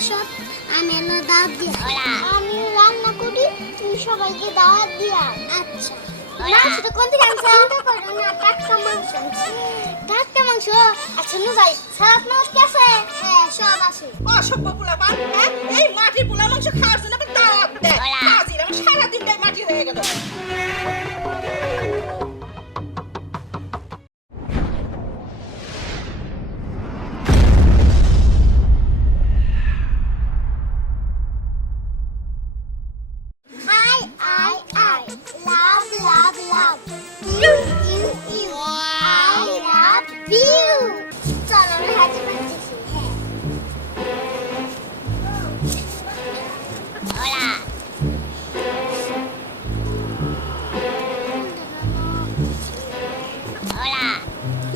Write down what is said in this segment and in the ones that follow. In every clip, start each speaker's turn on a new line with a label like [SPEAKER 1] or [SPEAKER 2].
[SPEAKER 1] সব আমি এলো দাওয়াত দিয়া আমি রান্না করি তুমি সবাইকে দাওয়াত দিয়া আচ্ছা। না সেটা কোন থেকে আনছো? চিন্তা করো না টাটকা মাংস টাটকা মাংস? আচ্ছা নু যাই। সালাদ মাছ কি আছে? হ্যাঁ সব আছে।
[SPEAKER 2] অসভ্য পোলাপান হ্যাঁ? এই মাটির পোলা মাংস খাওয়ার জন্য আবার দাওয়াত দেয়। হাজির আমার সারাদিনটাই মাটি হয়ে গেল।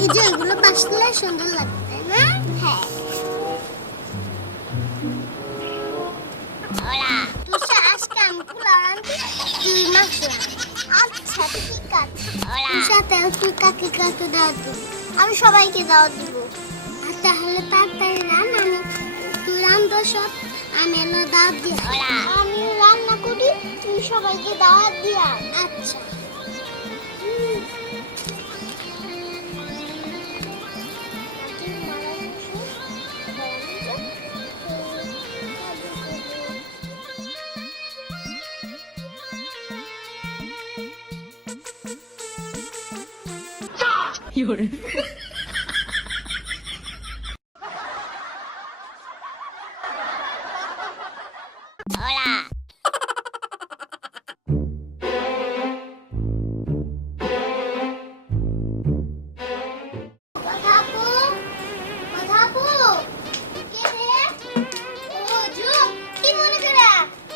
[SPEAKER 1] এই যে এগুলো বাসলে সুন্দর লাগবে না হ্যাঁ তুষা আজকে মাংস আচ্ছা ঠিক আছে তুষা তাহলে তুই কাকে কাকে দাওয়াত দিবি আমি সবাইকে দাওয়াত দিব তাহলে তাড়াতাড়ি রান আমি তুই রান্ধো সব আমি এলো দাওয়াত দিয়ে আমি রান্না করি তুই সবাইকে দাওয়াত দিয়া আচ্ছা কথাপু কথাপু কে রে ও জু কি মনে করে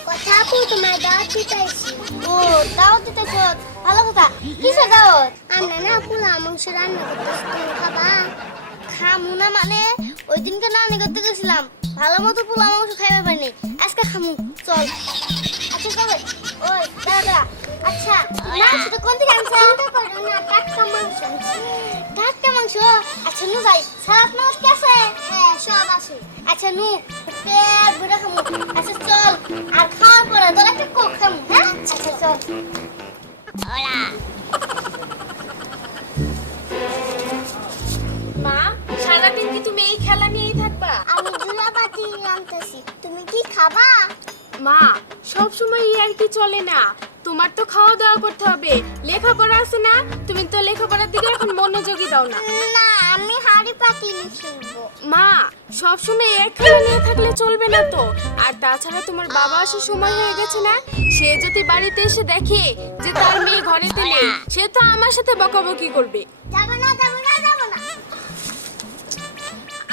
[SPEAKER 1] কথাপু তোমার দাওয়াত দিতেছি ও দাওয়াত দিতেছ ভালো কথা। কিসে দাওয়াত আমরা না পোলা মাংস রান্না করতেছি খাবা? খামু না মানে? ওই দিনকে রান্না করতে গেছিলাম। ভালো মতো পোলা মাংস খাইবে পারিনি। আজকে খামু চল। আচ্ছা চল ওই দাঁড়া আচ্ছা না সেটা কোন থেকে আনছো? না টাটকা মাংস আনছি। টাটকা মাংস? আচ্ছা নু যাই। সালাদ মাছ কি আছে? হ্যাঁ সব আছে। আচ্ছা নু পেট ভরে খামু। আচ্ছা চল। আর খাওয়ার পরে তোর একটা কোক খামু হ্যাঁ? আচ্ছা চল।
[SPEAKER 3] মা সারাদিন কি তুমি এই খেলা নিয়েই থাকবা?
[SPEAKER 1] আমি জুলাবাতি আনতেছি। তুমি কি খাবা?
[SPEAKER 3] মা সব সময় আর কি চলে না। তোমার তো খাওয়া দাওয়া করতে হবে। লেখাপড়া আছে না? তুমি তো লেখাপড়ার দিকে এখন মনোযোগী দাও না।
[SPEAKER 1] না আমি হাড়ি পাতিল শুনব।
[SPEAKER 3] মা সব সময় এক খেলা নিয়ে থাকলে চলবে না তো। আর তাছাড়া তোমার বাবা আসার সময় হয়ে গেছে না? সে যদি বাড়িতে এসে দেখে যে তার মেয়ে ঘরেতে নেই সে তো আমার সাথে বকাবকি করবে।
[SPEAKER 1] যাব না যাব না যাব না।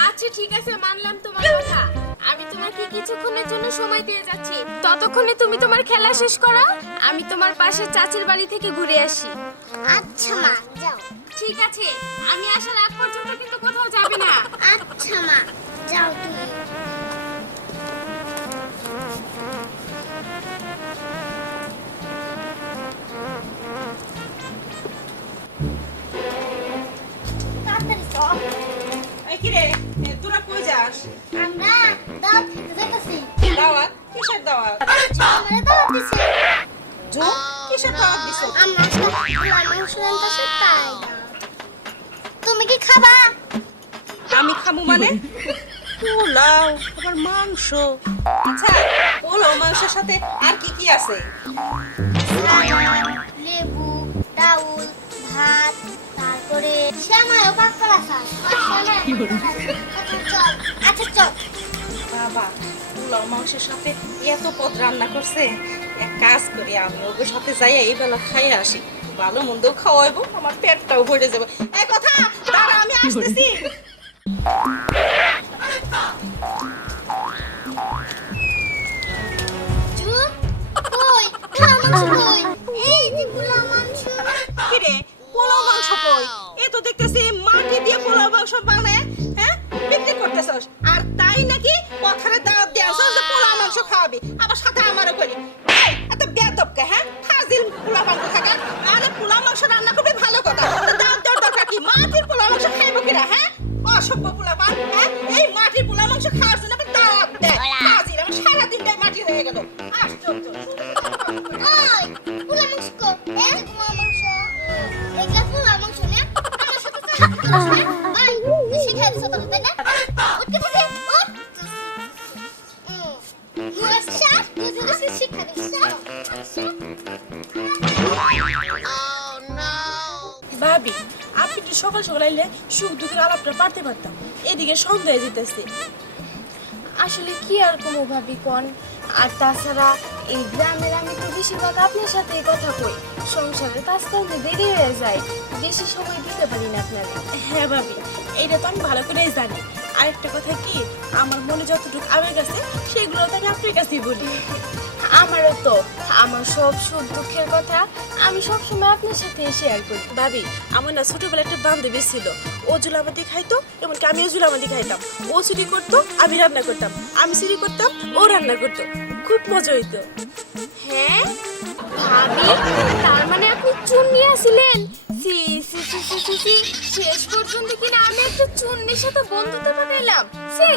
[SPEAKER 3] আচ্ছা ঠিক আছে মানলাম তোমার কথা। আমি তোমাকে কিছুক্ষণের জন্য সময় দিয়ে যাচ্ছি। ততক্ষণে তুমি তোমার খেলা শেষ করো আমি তোমার পাশে চাচির বাড়ি থেকে ঘুরে আসি।
[SPEAKER 1] আচ্ছা মা যাও।
[SPEAKER 3] ঠিক আছে আমি আসার আগ পর্যন্ত কিন্তু কোথাও যাবে না।
[SPEAKER 1] আচ্ছা মা যাও তুমি।
[SPEAKER 2] যাস
[SPEAKER 1] আমরা দাওয়াত খেতে যাইতাছি
[SPEAKER 2] দাওয়াত? কিসের দাওয়াত?
[SPEAKER 1] আমারে দাওয়াত দিছে।
[SPEAKER 2] জো কিসের দাওয়াত দিছ?
[SPEAKER 1] আমরা পোলা মাংস রান্তাছি তাই। তুমি কি খাবা?
[SPEAKER 2] আমি খামু মানে? পোলাও আবার মাংস। আচ্ছা পোলাও মাংসের সাথে আর কি কি আছে?
[SPEAKER 1] লেবু ডাউল ভাত তারপরে শ্যামায় পাক আচ্ছা
[SPEAKER 2] বাবা পোলাও মাংসের সাথে এত পদ রান্না করছে। এক কাজ করি, আমি ওদের সাথে যাই এই বেলা খাইয়ে আসি। ভালো মন্দ খাওয়াইবো, আমার পেটটাও ভরে যাবে। কথা আমি আসতেছি।
[SPEAKER 1] অসভ্য পোলাপান হ্যাঁ? এই মাটি পোলা মাংস
[SPEAKER 2] খাওয়ার জন্য আবার দাওয়াত দেয়। কাজী আমার সারা দিনটাই মাটি হয়ে গেল। আশ্চর্য ওই পোলা মাংস কো এই হ্যাঁ? পোলা মাংস। এই গা পোলা মাংস না আমার সাথে সাথে ভাই হ্যাঁ? শিখে দিছ তো তাই না? উঠতে পারে উঠ। মোরা শাস মোরা শিখা দিছ শাস Oh
[SPEAKER 4] no! Bobby, আপনি একটু সকাল সকাল আইলে সুখ দুঃখের আলাপটা পারতে পারতাম? এদিকে সন্দেহ যেতেছে।
[SPEAKER 3] আসলে কি আর কোনো ভাবি কন? আর তাছাড়া এই গ্রামের আমি তো বেশিরভাগ আপনার সাথে কথা কই। সংসারের কাজকর্মে দেরি হয়ে যায়। বেশি সময় দিতে পারি না আপনাদের
[SPEAKER 4] হ্যাঁ ভাবি এটা তো আমি ভালো করেই জানি। আরেকটা কথা কি, আমার মনে যতটুকু আবেগ আছে সেগুলো তো আমি আপনার কাছেই বলি।
[SPEAKER 3] আমারও তো, আমার সব সুখ দুঃখের কথা আমি সব সময় আপনার সাথে শেয়ার করি।
[SPEAKER 4] ভাবি, আমার না ছোটবেলায় একটা বান্ধবী ছিল, ও জুলামাদি খাইতো, এমনকি আমি আমিও জুলামাদি খাইতাম। ও চুরি করতো, আমি রান্না করতাম। আমি চুরি করতাম, ও রান্না করতো। খুব মজা হইতো।
[SPEAKER 3] হ্যাঁ? ভাবি, তার মানে আপনি চুন্নি আসিলেন? সি সি শেষ পর্যন্ত কিনা আমি একটা চুন্নির সাথে বন্ধুত্ব বানাইলাম। সে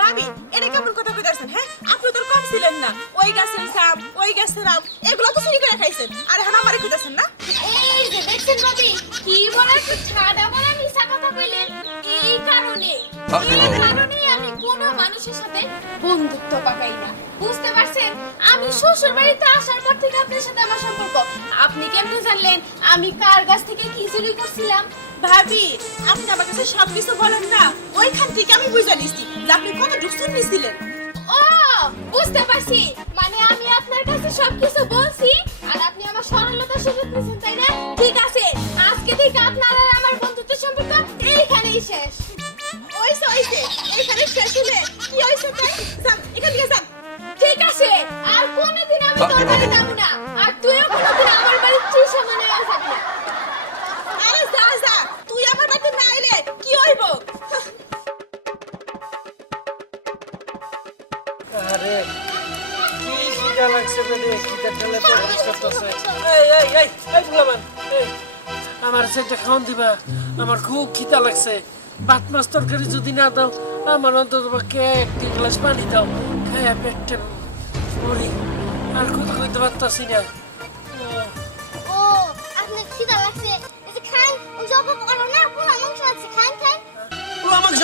[SPEAKER 4] ভাবি এটা কেমন কথা কইতাছেন হ্যাঁ? আপনি তো কম ছিলেন না। ওই গাছের সাপ ওই গাছের আম এগুলো তো চুরি করে খাইছেন। আর এখন আমারে কইতাছেন না?
[SPEAKER 3] এই যে দেখছেন ভাবি কি বলার তো ছাড়া মিশা কথা কইলেন এই কারণে। এই কারণেই আমি কোনো মানুষের সাথে বন্ধুত্ব পাকাই না। বুঝতে পারছেন? আমি শ্বশুর বাড়িতে আসার পর থেকে আপনার সাথে আমার সম্পর্ক। আপনি কেমনে জানলেন? আমি কার কাছ থেকে কি চুরি করছিলাম?
[SPEAKER 4] ভাবি আপনি আমার কাছে সব কিছু বলেন না। ওইখান থেকে আমি বুঝে নিছি যে আপনি কত ঢুকছুন নিছিলেন
[SPEAKER 3] ও বুঝতে পারছি। মানে আমি আপনার কাছে সবকিছু বলছি আর আপনি আমার সরলতা সুযোগ নিয়েছেন তাই না? ঠিক আছে। আজকে থেকে আপনার সম্পর্ক এইখানেই শেষ।
[SPEAKER 4] ওইসে ওইসে এইখানে শেষ হলে কি হইছে তাই? যান এখান থেকে যান।
[SPEAKER 3] ঠিক আছে আর কোনোদিন আমি তোর বাড়ি যাব না। আর তুইও কোনোদিন আমার বাড়ির তৃষা মনে যাবি না।
[SPEAKER 4] আরে যা যা তুই আমার বাড়িতে না আইলে কি হইব?
[SPEAKER 5] আরে কি খিদা লাগছে বেডে খিদা ঠেলে তো এই এই এই এই বুলামান এই আমার সেটা খাওয়ান দিবা। আমার খুব খিদা লাগছে। ভাত মাছ তরকারি যদি না দাও আমার অন্তত পক্ষে একটি গ্লাস পানি দাও। খায়া পেটে মরি আর কথা কইতে পারতাছি না। আহ,
[SPEAKER 1] ও আপনার খিদা লাগছে। খান ওই করো না পুরো মাংস আছে খান খান।
[SPEAKER 5] পোলা মাংস?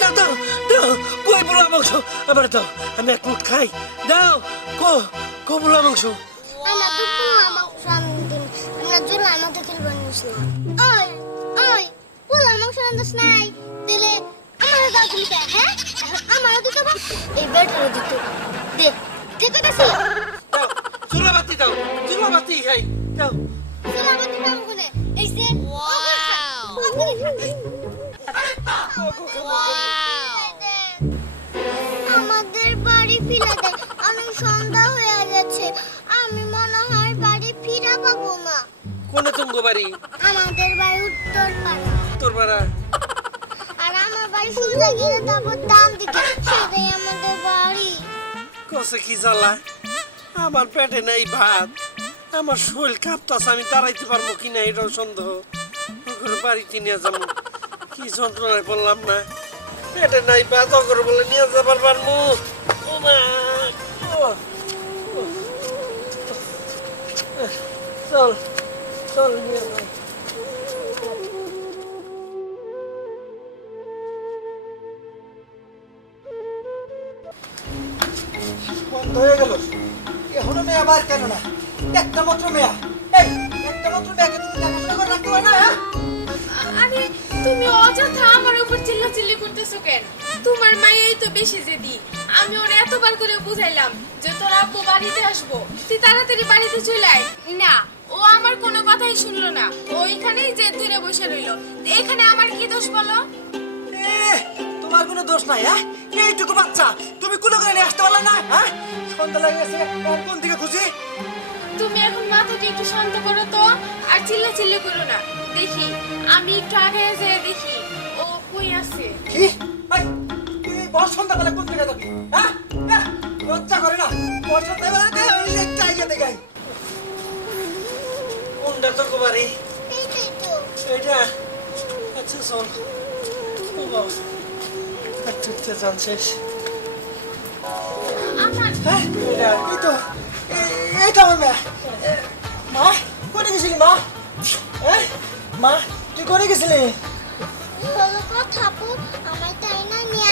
[SPEAKER 5] দাও দাও দাও। কই পোলা মাংস? আবার দাও আমি এক মুঠ খাই। দাও কো কো পোলা মাংস?
[SPEAKER 1] আমরা তো মাংস আনদিন আমরা জুলাই মধ্যে খেলব নিছিলাম ওই ওই। পুরো মাংস নাই দিলে আমার দাও তুমি কে, হ্যাঁ? এখন আমারও দিতে হবে। এই বেটারও দিতে হবে। দে দিতে গেছি
[SPEAKER 5] দাও চুলা বাতি দাও চুলা খাই দাও।
[SPEAKER 1] চলো আমার কোনে এই যে আমাদের বাড়ি ফিরে দে অনেক সন্ধ্যা হয়ে গেছে। আমি মনে হয় বাড়ি ফিরে পাবো না।
[SPEAKER 5] কোনে তুমগো বাড়ি?
[SPEAKER 1] আমাদের বাড়ি উত্তর পাড়া
[SPEAKER 5] তোর পাড়া
[SPEAKER 1] বাড়ি সোজা গিয়ে তারপর দাম দিকে সেটাই আমাদের বাড়ি।
[SPEAKER 5] কসে কি জ্বালা? আমার পেটে নাই ভাত। আমার শরীর কাঁপতাছে আমি দাঁড়াইতে পারব কি না এটাও সন্দেহ। ওগুলো বাড়িতে নিয়ে যাব? কি যন্ত্রণায় বললাম না। পেটে নাই ভাত ওগুলো বলে নিয়ে যাবার পারব। মা। চল চল নিয়ে যাই
[SPEAKER 6] হয়ে গেল। এখনও মেয়া বার কেন না? একটা মাত্র মেয়া। এই একটা মাত্র মেয়াকে তুমি দেখাশোনা করে রাখতে পারো না হ্যাঁ?
[SPEAKER 3] আরে তুমি অযথা আমার উপর চিল্লাচিল্লি করতেছো কেন? তোমার মায়েই তো বেশি জেদি। আমি ওর এতবার করে বুঝাইলাম যে তোর আব্বু বাড়িতে আসব। তুই তাড়াতাড়ি বাড়িতে চলে আয়। না ও আমার কোনো কথাই শুনলো না। ওইখানেই জেদ ধরে বসে রইল। এখানে আমার কি দোষ বলো?
[SPEAKER 6] তোমার কোনো দোষ নাই হ্যাঁ? এইটুকু বাচ্চা তুমি কোনো করে নিয়ে আসতে পারলে না হ্যাঁ? সন্ধ্যা লেগে গেছে আর কোন দিকে খুশি
[SPEAKER 3] তুমি এখন মাথাটা একটু শান্ত করো তো আর চিল্লা চিল্লি করো না। দেখি আমি একটু আগে যেয়ে দেখি ও কই আছে?
[SPEAKER 6] কি? এই, তুই বড় সন্ধ্যাবেলা কোন দিকে যাবি? হ্যাঁ? হ্যাঁ, লজ্জা করে না। বড় সন্ধ্যাবেলা ওই একটা আইয়া দেখাই
[SPEAKER 5] কোনটা তোর বাড়ি এটা আচ্ছা চল। ও বাবা। আচ্ছা জানছিস
[SPEAKER 3] আমার
[SPEAKER 6] হ্যাঁ? এই তো এ- এইটা আমার এ, মা কোনে গেছিলি মা? হ্যাঁ মা তুই কোনে গেছিলি?
[SPEAKER 1] কথা আপু আমার তাই না নিয়ে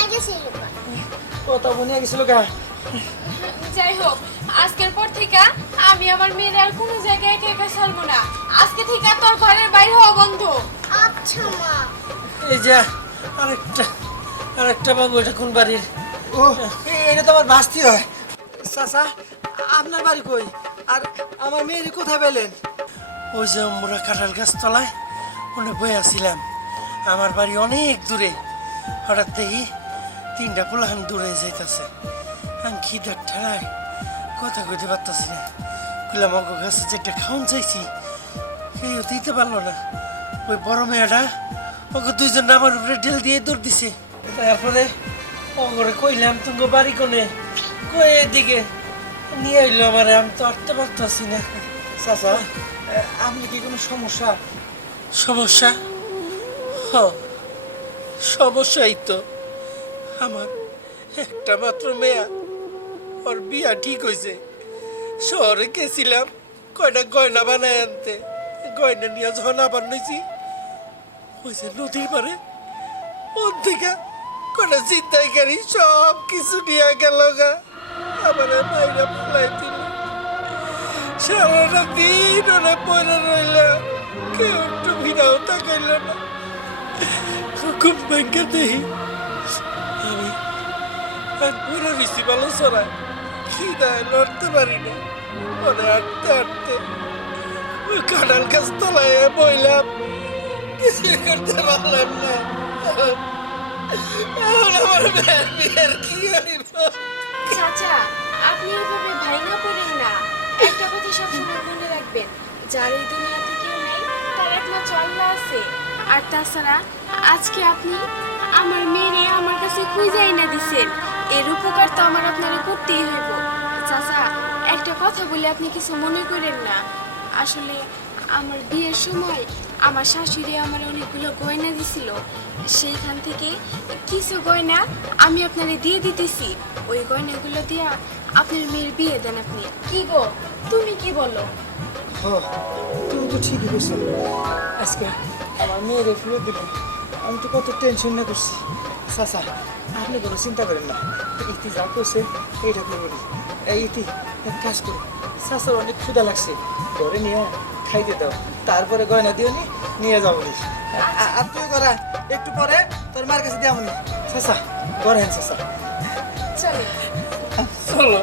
[SPEAKER 6] বনিয়া গেছিল গা।
[SPEAKER 3] যাই হোক আজকের পর থেকে আমি আমার মেয়ের আর কোনো জায়গায় একা একা ছাড়বো না। আজকে থেকে তোর ঘরের বাইরে হওয়া বন্ধ।
[SPEAKER 1] আচ্ছা মা।
[SPEAKER 5] এই যা আরেকটা আরেকটা বাবু এটা কোন বাড়ির?
[SPEAKER 6] ও। এটা তো আমার ভাস্তি হয়। চাচা, আপনার বাড়ি কই? আর আমার মেয়ের কোথায় পেলেন?
[SPEAKER 5] ওই যে আমরা কাঁঠাল গাছ তলায় ওনে বয়ে আসছিলাম। আমার বাড়ি অনেক দূরে। হঠাৎ দেখি তিনটা পোলাহান দূরে যাইতাছে। আমি খিদার ঠেলায় কথা কইতে পারতাছি না। কুলাম অঙ্ক গাছে যে একটা খাওন চাইছি কেউ দিতে পারল না। ওই বড় মেয়েটা ওকে দুইজন আমার উপরে ঢেল দিয়ে দৌড় দিছে। তারপরে ওগরে কইলাম তুমি বাড়ি কোনে? কই এদিকে। নিয়ে আইলো আমারে আমি তো আটতে পারতাছি না।
[SPEAKER 6] চাচা এ, আপনি কি কোনো সমস্যা?
[SPEAKER 5] সমস্যা? হ সমস্যাই তো। আমার একটা মাত্র মেয়া ওর বিয়া ঠিক হয়েছে শহরে গেছিলাম কয়টা গয়না বানায় আনতে। গয়না নিয়ে যখন আবার নিয়েছি হয়েছে নদীর পারে ওর থেকে কয়টা চিন্তাইকারী সব কিছু নিয়ে গেল গা। আমার বাইরে ফেলাই দিল সারাটা দিন ওরা পরে রইল কেউ একটু ভিড়াও তাকাইল না খুব ব্যাংকে দেখি আমি পুরো বেশি ভালো সরাই খিদায় লড়তে পারি না পরে হাঁটতে হাঁটতে ওই কাঁঠাল গাছ তলায় বইলাম কিছু করতে পারলাম না আমার বিয়ের কি হইব
[SPEAKER 3] চাচা, আপনি এভাবে ভাইঙা পড়েন না। একটা কথা সবসময় মনে রাখবেন, যার এই দুনিয়াতে কেউ নেই, তার একমাত্র আল্লাহ আছে। আর তাছাড়া, আজকে আপনি আমার মেয়েরে আমার কাছে খুঁজাই না দিছেন। এর উপকার তো আমার আপনারা করতেই হইব। চাচা, একটা কথা বলে আপনি কিছু মনে করেন না। আসলে আমার বিয়ের সময় আমার শাশুড়ি আমার অনেকগুলো গয়না দিছিল। সেইখান থেকে কিছু গয়না আমি আপনারে দিয়ে দিতেছি। ওই গয়নাগুলো দিয়া আপনার মেয়ের বিয়ে দেন আপনি। কি গো? তুমি কি বলো?
[SPEAKER 6] হ তুমি তো ঠিকই কইছো। আজকে আমার মেয়েরে ফিরে দিল আমি তো কত টেনশন না করছি। চাচা, আপনি কোনো চিন্তা করেন না। ইতি যা করছে এইটা করব এই ইতি, এক কাজ করো। চাচার অনেক ক্ষুদা লাগছে। ঘরে নিয়ে খাইতে দাও। তারপরে গয়না দিও নি নিয়ে যাব আর তুই করা একটু পরে তোর মার কাছে দিয়ে আমি শেষা করেন
[SPEAKER 3] শেষা
[SPEAKER 5] চলো।